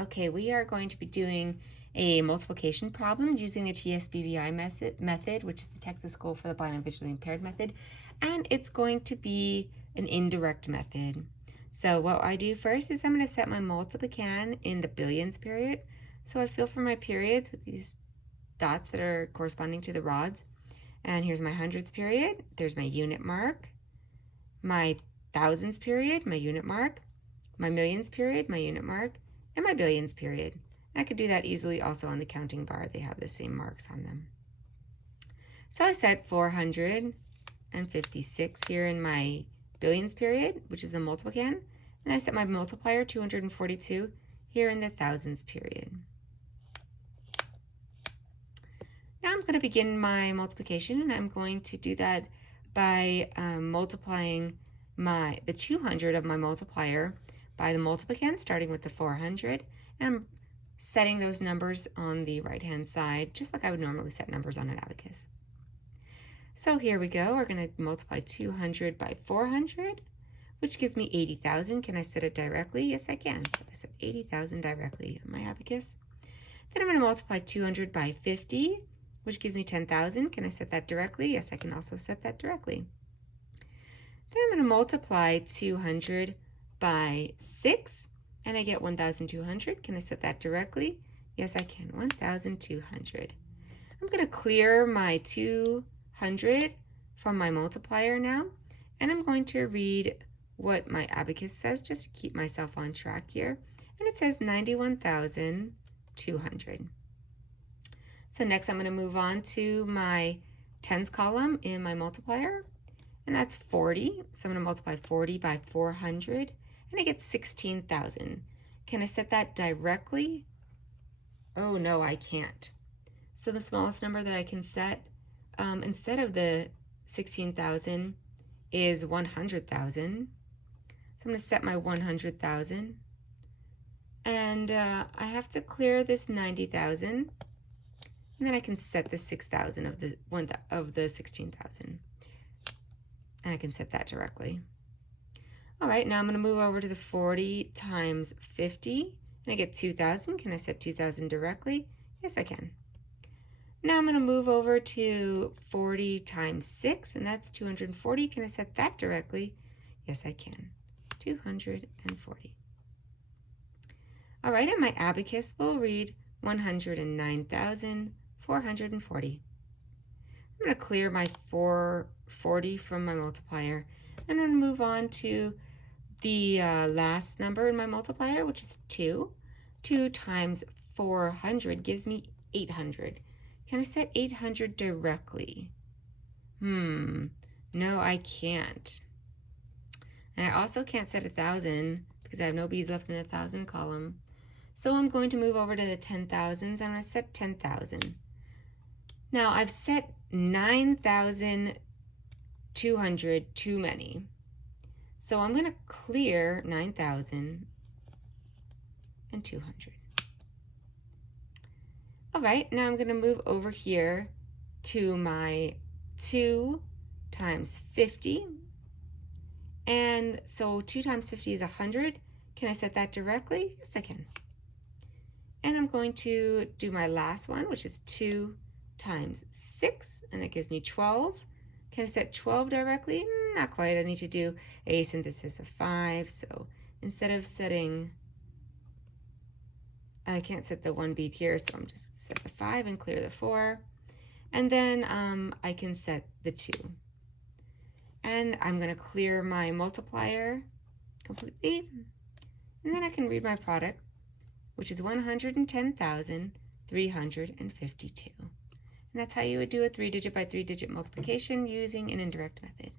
Okay, we are going to be doing a multiplication problem using the TSBVI method, which is the Texas School for the Blind and Visually Impaired method, and it's going to be an indirect method. So what I do first is I'm going to set my multiplican in the billions period. So I fill for my periods with these dots that are corresponding to the rods. And here's my hundreds period, there's my unit mark, my thousands period, my unit mark, my millions period, my unit mark, and my billions period. And I could do that easily also on the counting bar. They have the same marks on them. So I set 456 here in my billions period, which is the multiplican, and I set my multiplier 242 here in the thousands period. Now I'm going to begin my multiplication, and I'm going to do that by multiplying the 200 of my multiplier by the multiplican, starting with the 400, and I'm setting those numbers on the right-hand side, just like I would normally set numbers on an abacus. So here we go. We're going to multiply 200 by 400, which gives me 80,000. Can I set it directly? Yes, I can. So I set 80,000 directly on my abacus. Then I'm going to multiply 200 by 50, which gives me 10,000. Can I set that directly? Yes, I can also set that directly. Then I'm going to multiply 200 by 6, and I get 1,200. Can I set that directly? Yes, I can. 1,200. I'm going to clear my 200 from my multiplier now, and I'm going to read what my abacus says just to keep myself on track here. And it says 91,200. So next I'm going to move on to my tens column in my multiplier, and that's 40. So I'm going to multiply 40 by 400, and I get 16,000. Can I set that directly? Oh no, I can't. So the smallest number that I can set instead of the 16,000 is 100,000. So I'm going to set my 100,000, and I have to clear this 90,000, and then I can set the 6,000 of the 16,000, and I can set that directly. All right, now I'm going to move over to the 40 times 50, and I get 2,000. Can I set 2,000 directly? Yes, I can. Now I'm going to move over to 40 times 6, and that's 240. Can I set that directly? Yes, I can. 240. All right, and my abacus will read 109,440. I'm going to clear my 440 from my multiplier, and I'm going to move on to the last number in my multiplier, which is 2. 2 times 400 gives me 800. Can I set 800 directly? No, I can't. And I also can't set 1,000 because I have no bees left in the 1,000 column. So I'm going to move over to the 10,000s. I'm going to set 10,000. Now I've set 9,200 too many. So I'm going to clear 9,200. All right, now I'm going to move over here to my 2 times 50. And so 2 times 50 is 100. Can I set that directly? Yes, I can. And I'm going to do my last one, which is 2 times 6, and that gives me 12. Can I set 12 directly? Not quite. I need to do a synthesis of 5. So instead of setting, I can't set the 1 bead here, so I'm just set the 5 and clear the 4. And then I can set the 2. And I'm going to clear my multiplier completely. And then I can read my product, which is 110,352. And that's how you would do a 3-digit by 3-digit multiplication using an indirect method.